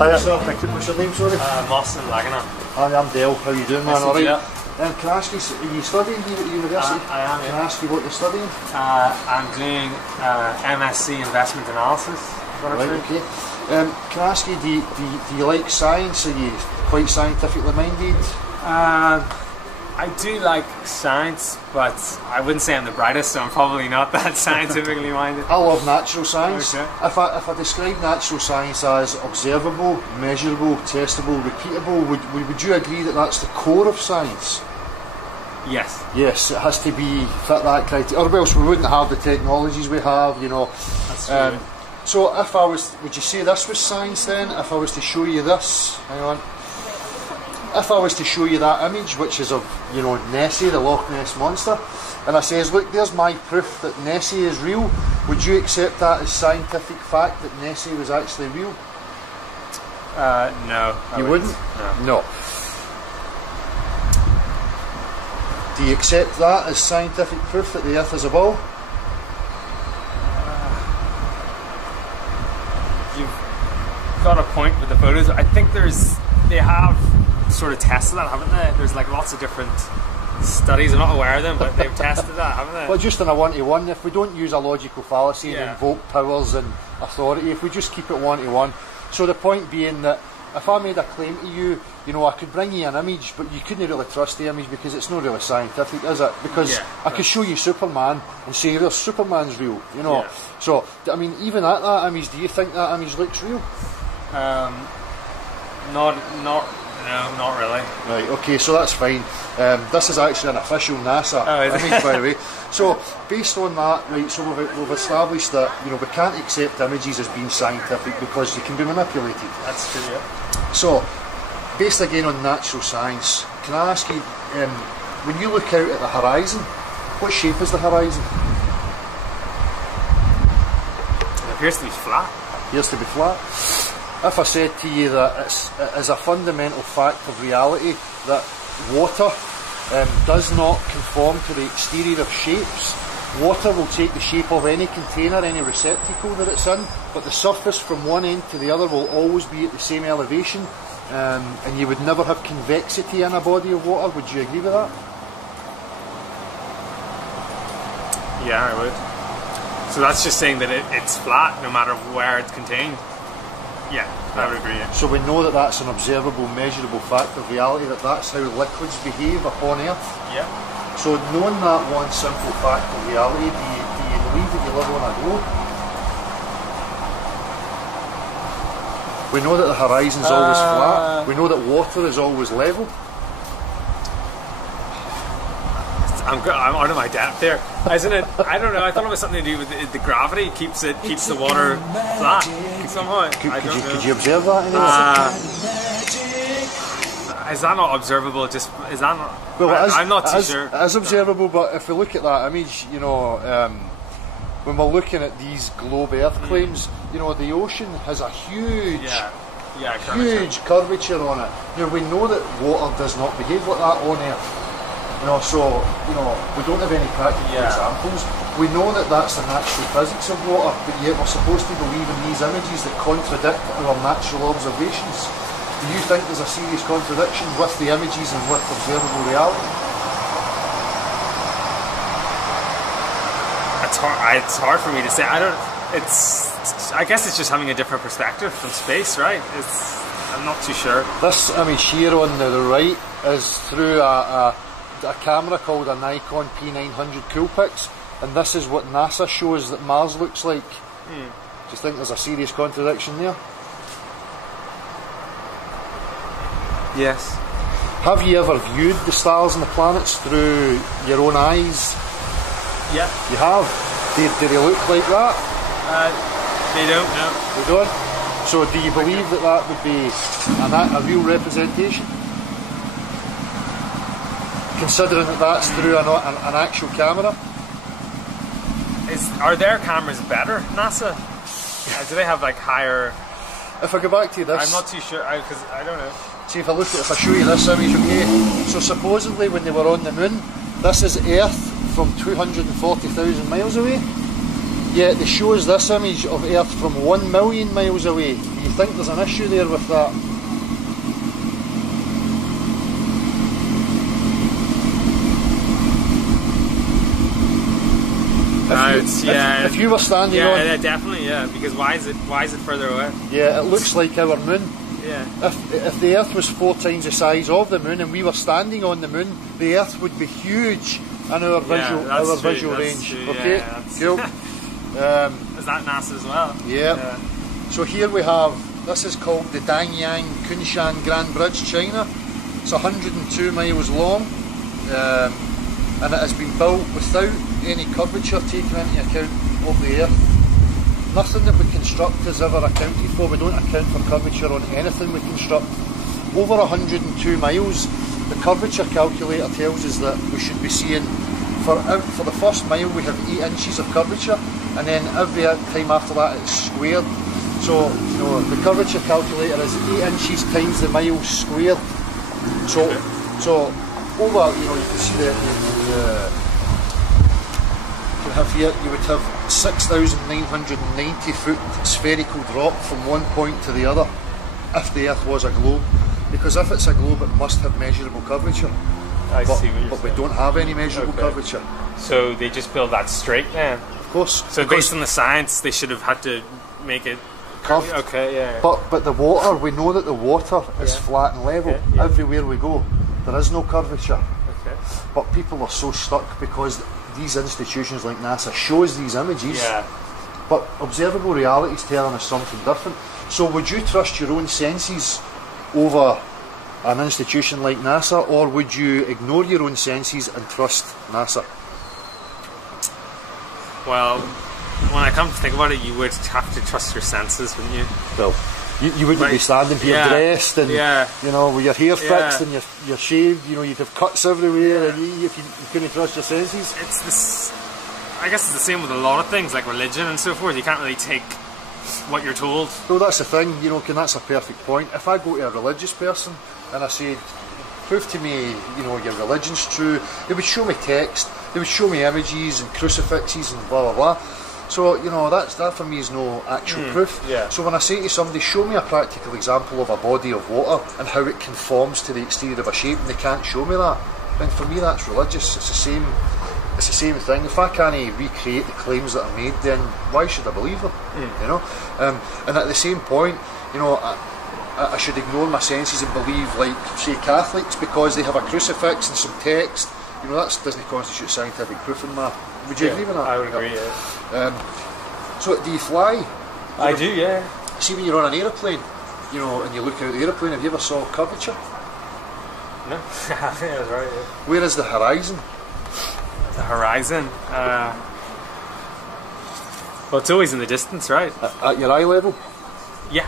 Hiya. What's your name, sorry? Mawson Lagana. Hi, I'm Dale. How you doing, man? Nice to Alright. meet you. Can I ask you, are you studying here at university? I am, Can I ask you what you're studying? I'm doing MSc Investment Analysis. Right, okay. Can I ask you, do you like science? Are you quite scientifically minded? I do like science, but I wouldn't say I'm the brightest, so I'm probably not that scientifically minded. I love natural science. Okay. If I describe natural science as observable, measurable, testable, repeatable, would you agree that that's the core of science? Yes. Yes, it has to be fit that criteria, or else we wouldn't have the technologies we have, you know. That's true. So if I was, would you say this was science then? If I was to show you this, hang on. If I was to show you that image, which is of, you know, Nessie, the Loch Ness Monster, and I says, look, there's my proof that Nessie is real, would you accept that as scientific fact that Nessie was actually real? No. You wouldn't? No. Do you accept that as scientific proof that the Earth is a ball? You've got a point with the photos. I think they have sort of tested that, haven't they? There's like lots of different studies. I'm not aware of them, but they've tested that, haven't they? Well, just on a one-to-one, if we don't use a logical fallacy and invoke powers and authority, if we just keep it one-to-one. So the point being that if I made a claim to you, you know, I could bring you an image, but you couldn't really trust the image because it's not really scientific, is it? Because I could show you Superman and say, there's Superman's real, you know. Yeah. So, I mean, even at that image, do you think that image looks real? Not really. Right, okay, so that's fine. This is actually an official NASA image, by the way. So, based on that, right, so we've established that, you know, we can't accept images as being scientific because they can be manipulated. That's true, yeah. So, based again on natural science, can I ask you, when you look out at the horizon, what shape is the horizon? It appears to be flat. Appears to be flat. If I said to you that it is a fundamental fact of reality that water does not conform to the exterior of shapes, water will take the shape of any container, any receptacle that it's in, but the surface from one end to the other will always be at the same elevation, and you would never have convexity in a body of water. Would you agree with that? Yeah, I would. So that's just saying that it's flat no matter where it's contained. Yeah, I would agree. Yeah. So we know that that's an observable, measurable fact of reality, that that's how liquids behave upon Earth. Yeah. So knowing that one simple fact of reality, do you believe that you live on a globe? We know that the horizon's always flat. We know that water is always level. I'm out of my depth there, isn't it? I don't know. I thought it was something to do with the gravity keeps the water flat somehow. Could you observe that anyway? Is that not observable? Is that not? Well, I'm not too sure. It is observable, but if we look at that image, you know, when we're looking at these globe Earth claims, you know, the ocean has a huge curvature on it. Now we know that water does not behave like that on Earth. You know, so, you know, we don't have any practical examples. We know that that's the natural physics of water, but yet we're supposed to believe in these images that contradict our natural observations. Do you think there's a serious contradiction with the images and with observable reality? It's hard for me to say. I guess it's just having a different perspective from space, right? I'm not too sure. This image here on the right is through a camera called a Nikon P900 Coolpix, and this is what NASA shows that Mars looks like. Do you think there's a serious contradiction there? Yes. Have you ever viewed the stars and the planets through your own eyes? Yeah. You have? Do they look like that? They don't, no. They don't? So do you believe that that would be a real representation? Considering that that's through an actual camera? Are their cameras better, NASA? Do they have like higher... If I go back to this... I'm not too sure, because I don't know. See, if I show you this image, okay? So supposedly when they were on the moon, this is Earth from 240,000 miles away. Yet they show us this image of Earth from 1 million miles away. Do you think there's an issue there with that? If you were standing on, yeah, definitely, yeah. Because why is it further away? Yeah, it looks like our moon. Yeah. If the Earth was 4 times the size of the moon and we were standing on the moon, the Earth would be huge in our visual range. True, okay, yeah, cool. Is that NASA as well? Yeah. So here we have, this is called the Danyang Kunshan Grand Bridge, China. It's 102 miles long, and it has been built without any curvature taken into account of the Earth. Nothing that we construct is ever accounted for. We don't account for curvature on anything we construct. Over 102 miles, the curvature calculator tells us that we should be seeing, for the first mile we have 8 inches of curvature, and then every time after that it's squared. So, you know, the curvature calculator is 8 inches times the miles squared. So over, you know, you can see you would have 6,990 foot spherical drop from one point to the other if the Earth was a globe. Because if it's a globe, it must have measurable curvature. I see what you're saying. But we don't have any measurable curvature. So they just build that straight then? Of course. So based on the science, they should have had to make it curved. Okay, yeah. But the water, we know that the water is flat and level everywhere we go. There is no curvature. Okay. But people are so stuck because these institutions like NASA shows these images. Yeah. But observable reality is telling us something different. So would you trust your own senses over an institution like NASA, or would you ignore your own senses and trust NASA? Well, when I come to think about it, you would have to trust your senses, wouldn't you? Well, you wouldn't be standing here dressed and you know, with your hair fixed and your shaved. You know, you'd have cuts everywhere, and if you couldn't trust your senses. It's this. I guess it's the same with a lot of things like religion and so forth. You can't really take what you're told. No, that's the thing. You know, that's a perfect point. If I go to a religious person and I say, prove to me, you know, your religion's true, they would show me text, they would show me images and crucifixes and blah blah blah. So, you know, that for me is no actual proof. Yeah. So when I say to somebody, show me a practical example of a body of water and how it conforms to the exterior of a shape, and they can't show me that, then for me that's religious. It's the same thing. If I can't recreate the claims that are made, then why should I believe them? You know? And at the same point, you know, I should ignore my senses and believe, like, say, Catholics, because they have a crucifix and some text. You know, that doesn't constitute scientific proof in that. Would you agree with that? I would agree, So, do you fly? I do, yeah. See, when you're on an aeroplane, you know, and you look out the aeroplane, have you ever saw curvature? No, yeah, that's right, yeah. Where is the horizon? The horizon? Well, it's always in the distance, right? At your eye level? Yeah.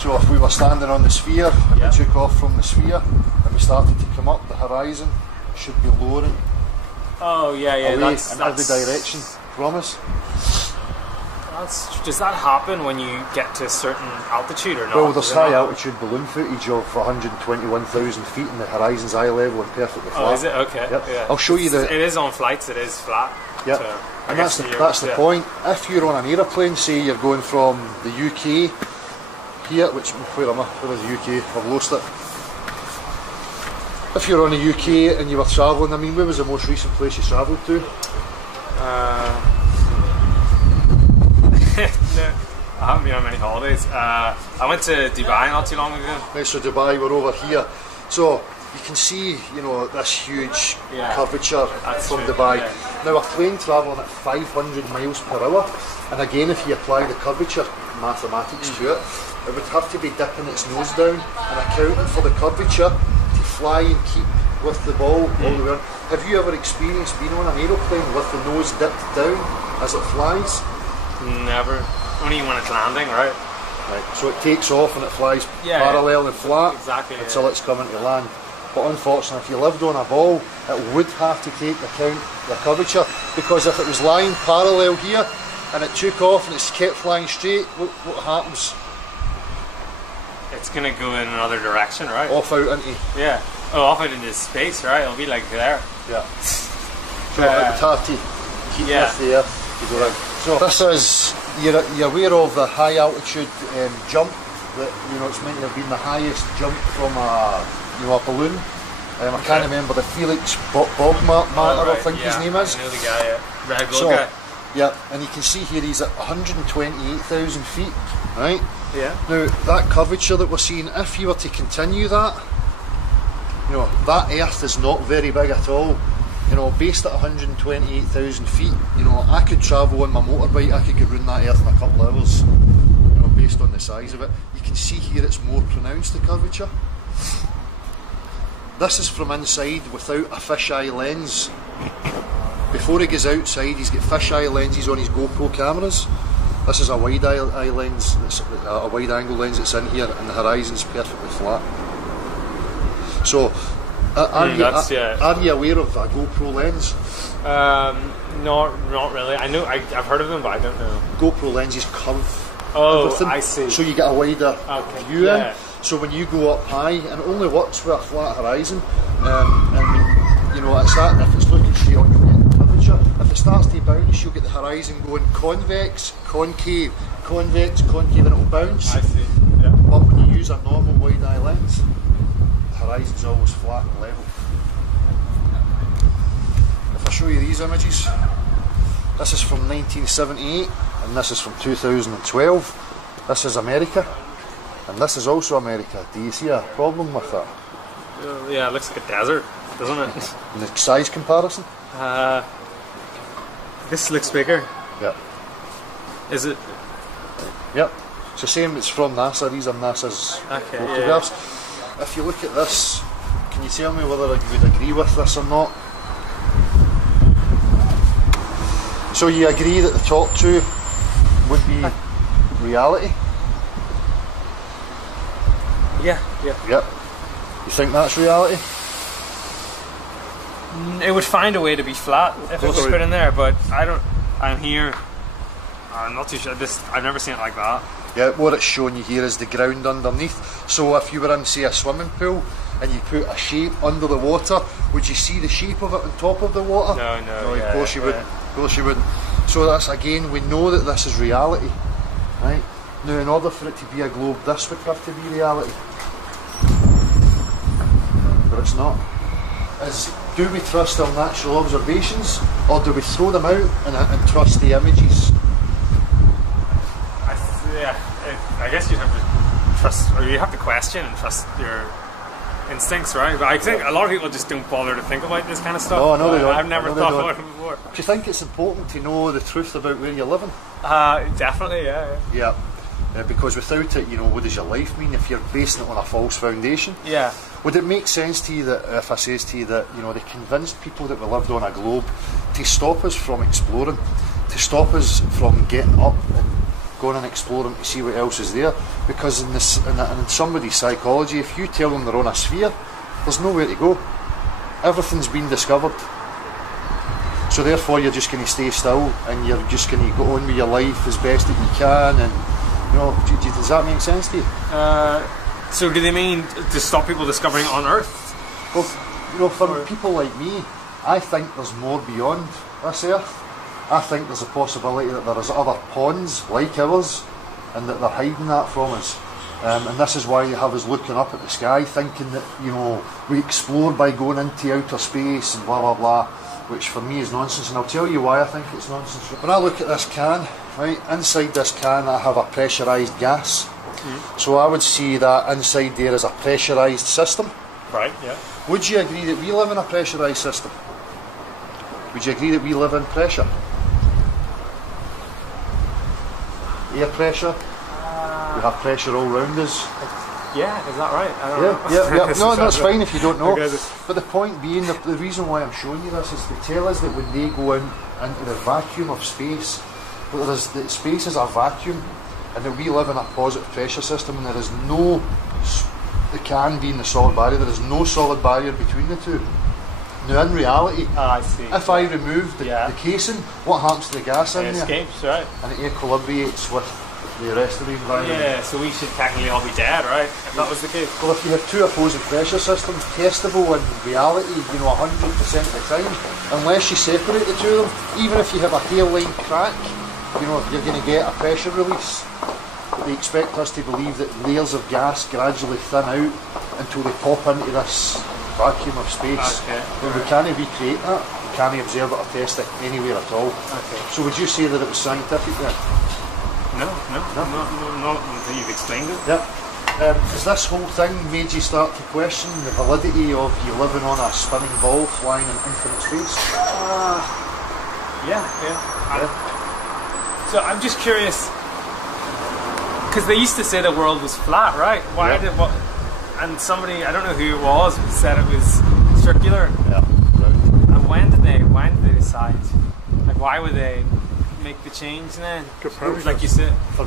So if we were standing on the sphere and we took off from the sphere and we started to come up, the horizon should be lowering. Oh, yeah, away that's in every direction from us. Does that happen when you get to a certain altitude or not? Well, there's high altitude balloon footage of 121,000 feet and the horizon's eye level and perfectly flat. Oh, is it? Okay. Yep. Yeah. I'll show you the... It is on flights, it is flat. Yep. So and that's the point. If you're on an aeroplane, say you're going from the UK here, where am I? Where is the UK? I've lost it. If you're on the UK and you were travelling, I mean, where was the most recent place you travelled to? No, I haven't been on many holidays. I went to Dubai not too long ago. Right, so Dubai, we're over here. So you can see, you know, this huge curvature from Dubai. Yeah. Now a plane travelling at 500 miles per hour, and again, if you apply the curvature mathematics to it, it would have to be dipping its nose down and accounting for the curvature to fly and keep with the ball all the way on. Have you ever experienced being on an aeroplane with the nose dipped down as it flies? Never. Only when it's landing, right? Right. So it takes off and it flies parallel and flat until it's coming to land. But unfortunately, if you lived on a ball, it would have to take account the curvature, because if it was lying parallel here and it took off and it's kept flying straight, what happens? It's going to go in another direction, right? Off out into... off out into space, right? It'll be like there. Yeah. So it would have to keep with the Earth to go around. So this is, you're aware of the high altitude jump that, you know, it's meant to have been the highest jump from a, you know, a balloon. I can't remember the Felix Bogmatter, I think his name is. I know the guy, yeah. Red gold So, guy. yeah, and you can see here he's at 128,000 feet, right? Yeah. Now, that curvature that we're seeing, if you were to continue that, you know, that Earth is not very big at all. You know, based at 128,000 feet, you know, I could travel on my motorbike, I could get round that Earth in a couple of hours, you know, based on the size of it. You can see here it's more pronounced, the curvature. This is from inside without a fisheye lens. Before he goes outside, he's got fisheye lenses on his GoPro cameras. This is a wide eye lens, a wide angle lens that's in here, and the horizon's perfectly flat. So, are you aware of a GoPro lens? Not really. I know I've heard of them, but I don't know. GoPro lenses curve. Oh, everything, I see. so you get a wider view yeah. in. So when you go up high, and it only works with a flat horizon, and you know, it's that, if it's looking straight on, you'll get the curvature. If it starts to bounce, you'll get the horizon going convex, concave, convex, concave, and it'll bounce. I see. Yeah. But when you use a normal wide eye lens, the horizon's always flat and level. If I show you these images, this is from 1978 and this is from 2012. This is America and this is also America. Do you see a problem with that? Yeah, it looks like a desert, doesn't it? In the size comparison? This looks bigger. Yeah. Is it? Yep. It's the same, it's from NASA, these are NASA's photographs. Yeah. If you look at this, can you tell me whether you would agree with this or not? So you agree that the top two would be reality? Yeah. Yep. You think that's reality? It would find a way to be flat if it was put in there, but I'm here. I'm not too sure. I've never seen it like that. Yeah, what it's showing you here is the ground underneath. So if you were in, say, a swimming pool and you put a shape under the water, would you see the shape of it on top of the water? No. Of course you wouldn't. Of course you wouldn't. So that's, again, we know that this is reality, right? Now, in order for it to be a globe, this would have to be reality. But it's not. Do we trust our natural observations, or do we throw them out and trust the images? I guess you'd have to trust, or you have to question and trust your instincts, right? But I think a lot of people just don't bother to think about this kind of stuff. Oh, no, they don't. I've never thought about it before. Do you think it's important to know the truth about where you're living? Definitely, yeah. Yeah, because without it, you know, what does your life mean if you're basing it on a false foundation? Yeah. Would it make sense to you that if I says to you that, you know, they convinced people that we lived on a globe to stop us from exploring, to stop us from getting up and going and exploring to see what else is there? Because in somebody's psychology, if you tell them they're on a sphere, there's nowhere to go. Everything's been discovered. So therefore you're just going to stay still and you're just going to go on with your life as best that you can, and you know, does that make sense to you? So do they mean to stop people discovering on Earth? Well, you know, for people like me, I think there's more beyond this Earth. I think there's a possibility that there is other ponds like ours and that they're hiding that from us. And this is why you have us looking up at the sky thinking that, you know, we explore by going into outer space and blah blah blah, which for me is nonsense, and I'll tell you why I think it's nonsense. When I look at this can, right, inside this can I have a pressurised gas. So I would see that inside there is a pressurised system. Right, yeah. Would you agree that we live in a pressurised system? Would you agree that we live in pressure? Air pressure? We have pressure all round us. Yeah, is that right? I don't know. Yeah. No, that's fine if you don't know. Okay. But the point being, the reason why I'm showing you this is to tell us that when they go into the vacuum of space, that space is a vacuum, and that we live in a positive pressure system, and there is no, the can being the solid barrier, there is no solid barrier between the two. Now in reality, I see. If I remove the casing, what happens to the gas in there? It escapes, right? And it equilibrates with the rest of the environment. Yeah, so we should technically all be dead, right? If that was the case. Well, if you have two opposing pressure systems, testable in reality, you know, 100% of the time, unless you separate the two of them, even if you have a hairline crack, you know, you're going to get a pressure release. but they expect us to believe that layers of gas gradually thin out until they pop into this vacuum of space. Okay. But we can't recreate that. We can't observe it or test it anywhere at all. Okay. So would you say that it was scientific then? No, not until you've explained it. Yep. Has this whole thing made you start to question the validity of you living on a spinning ball flying in infinite space? Yeah. So I'm just curious, because they used to say the world was flat, right? Why did what? And somebody, I don't know who it was, said it was circular. Yeah. Right. And when did they decide? Like, why would they make the change then? Like you said. For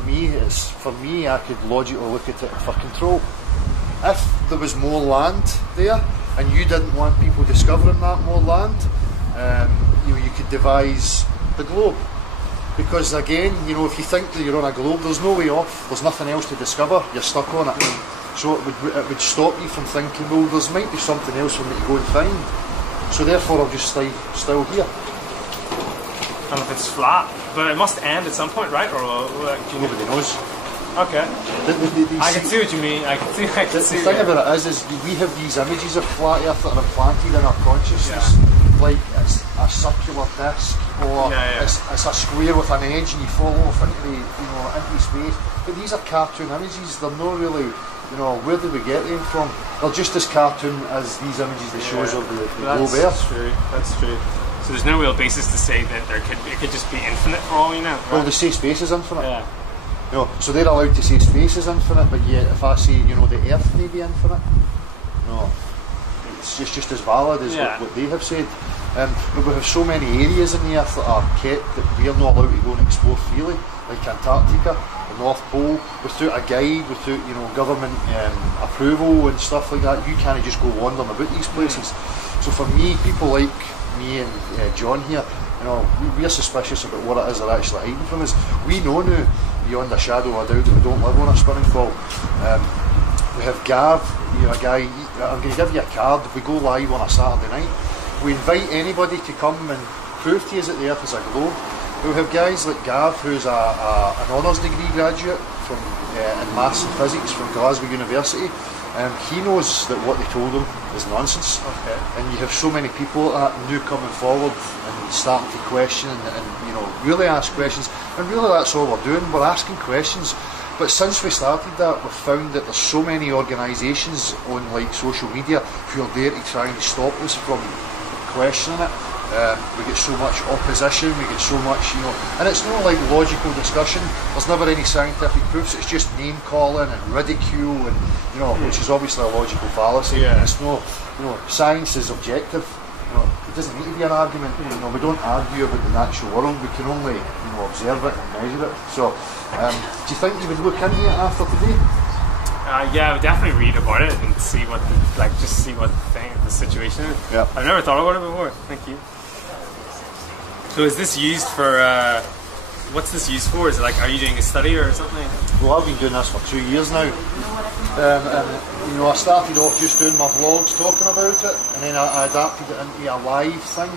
me, I could logically look at it for control. If there was more land there, and you didn't want people discovering that more land, you could devise the globe. Because again, if you think that you're on a globe, there's no way off. There's nothing else to discover. You're stuck on it. So it would stop you from thinking, well, there might be something else for me to go and find. So therefore, I'll just stay still here. And if it's flat, but it must end at some point, right? Or Nobody knows. Okay. I can see what you mean. I can see. The thing about it is we have these images of flat Earth that are implanted in our consciousness, like it's a circular disc, or it's a square with an edge, and you fall off into space. But these are cartoon images. They're not really, where did we get them from? They're just as cartoon as these images that shows of the globe Earth. That's true. So there's no real basis to say that it could just be infinite for all you know. Right? Well, they say space is infinite. Yeah. So they're allowed to say space is infinite, but yet if I say the Earth may be infinite, no, it's just as valid as what they have said. But we have so many areas in the Earth that are kept that we are not allowed to go and explore freely, like Antarctica, the North Pole, without a guide, without government approval and stuff like that. You can't just go wandering about these places. So for me, people like me and John here, we are suspicious about what it is they're actually hiding from us. We know now, beyond a shadow of a doubt, that we don't live on a spinning ball. We have Gav, a guy. I'm going to give you a card. If we go live on a Saturday night, we invite anybody to come and prove to us that the Earth is a globe. We have guys like Gav, who's an honours degree graduate in maths and physics from Glasgow University. He knows that what they told him is nonsense. Okay. And you have so many people new coming forward and starting to question and really ask questions. And really that's all we're doing, we're asking questions. But since we started that, we've found that there's so many organisations on social media who are there to try and stop us from questioning it. We get so much opposition, we get so much, and it's not like logical discussion. There's never any scientific proofs. It's just name calling and ridicule, and which is obviously a logical fallacy. Yeah. It's no, science is objective. It doesn't need to be an argument. We don't argue about the natural world. We can only, observe it and measure it. So, do you think you would look into it after today? Yeah, I would definitely read about it and see what the situation is. Yeah. I've never thought about it before. Thank you. So is this used for, what's this used for? Is it are you doing a study or something? Well, I've been doing this for 2 years now. I started off just doing my vlogs talking about it, and then I adapted it into a live thing.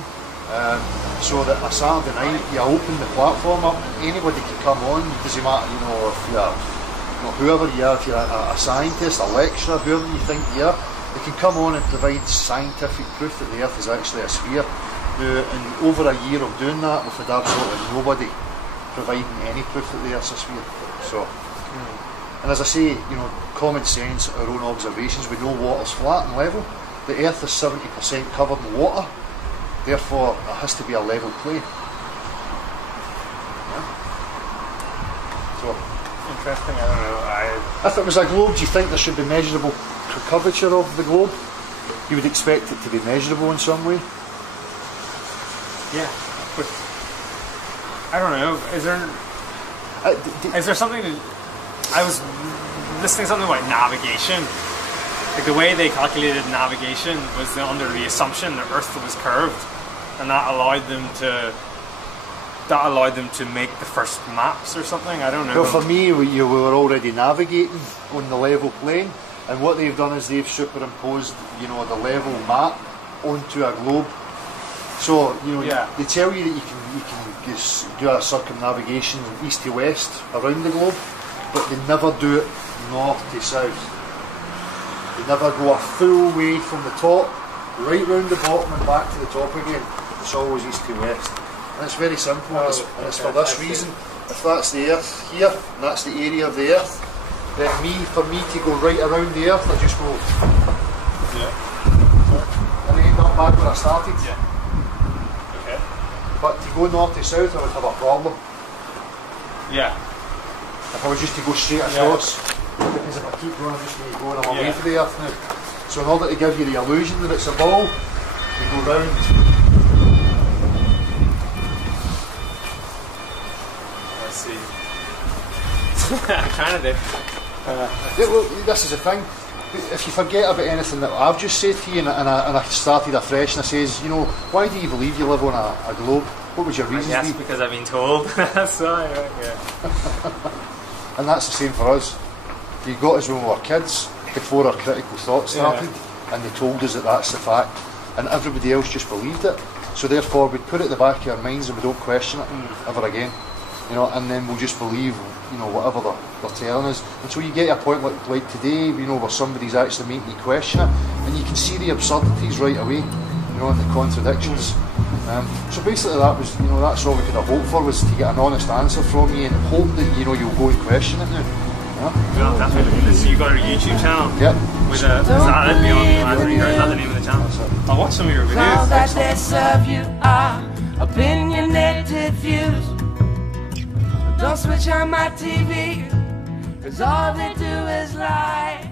So that a Saturday night, you open the platform up, and anybody can come on. It doesn't matter, if you're, whoever you are, if you're a scientist, a lecturer, whoever you think you are, they can come on and provide scientific proof that the Earth is actually a sphere. In over a year of doing that, we've had absolutely nobody providing any proof that the Earth's a sphere. So, and as I say, common sense, our own observations, we know water's flat and level. The Earth is 70% covered in water, therefore it has to be a level plane. Yeah. So, interesting. I don't know. If it was a globe, do you think there should be measurable curvature of the globe? You would expect it to be measurable in some way? Yeah, but I don't know. Is there something that I was listening to something about navigation? Like the way they calculated navigation was under the assumption that Earth was curved, and that allowed them to make the first maps or something. I don't know. Well, for me, we were already navigating on the level plane, and what they've done is they've superimposed, the level map onto a globe. So they tell you that you can just do a circumnavigation east to west around the globe, but they never do it north to south. They never go a full way from the top, right round the bottom and back to the top again. It's always east to west. And it's very simple, and it's for this reason. If that's the earth here, and that's the area of the earth, then for me to go right around the earth, I just go... And I end up back where I started. Okay. But to go north to south, I would have a problem. Yeah. If I was just to go straight across, because if I keep going, I'm just going to go and I'm away from the earth now. So in order to give you the illusion that it's a ball, you go round. I see. I kind of did. Well, this is the thing. If you forget about anything that I've just said to you, and I started afresh and I says, you know, why do you believe you live on a globe? What would your reasons Yes, be? because I've been told. That's why, yeah. And that's the same for us. You got us when we were kids, before our critical thought started, and they told us that that's the fact, and everybody else just believed it. So therefore, we put it at the back of our minds and we don't question it ever again. You know, and then we'll just believe, you know, whatever they're telling us. Until you get to a point like today, you know, where somebody's actually making you question it, and you can see the absurdities right away, you know, and the contradictions. So basically that was, you know, that's all we could have hoped for, was to get an honest answer from you and hope that, you know, you'll go and question it now. Well, that's what it is. So you got a YouTube channel? Yep. With a, is that it? Beyond Library, or is that the name of the channel? I'll watch some of your videos. That they serve you are opinionated views. Don't switch on my TV, 'cause all they do is lie.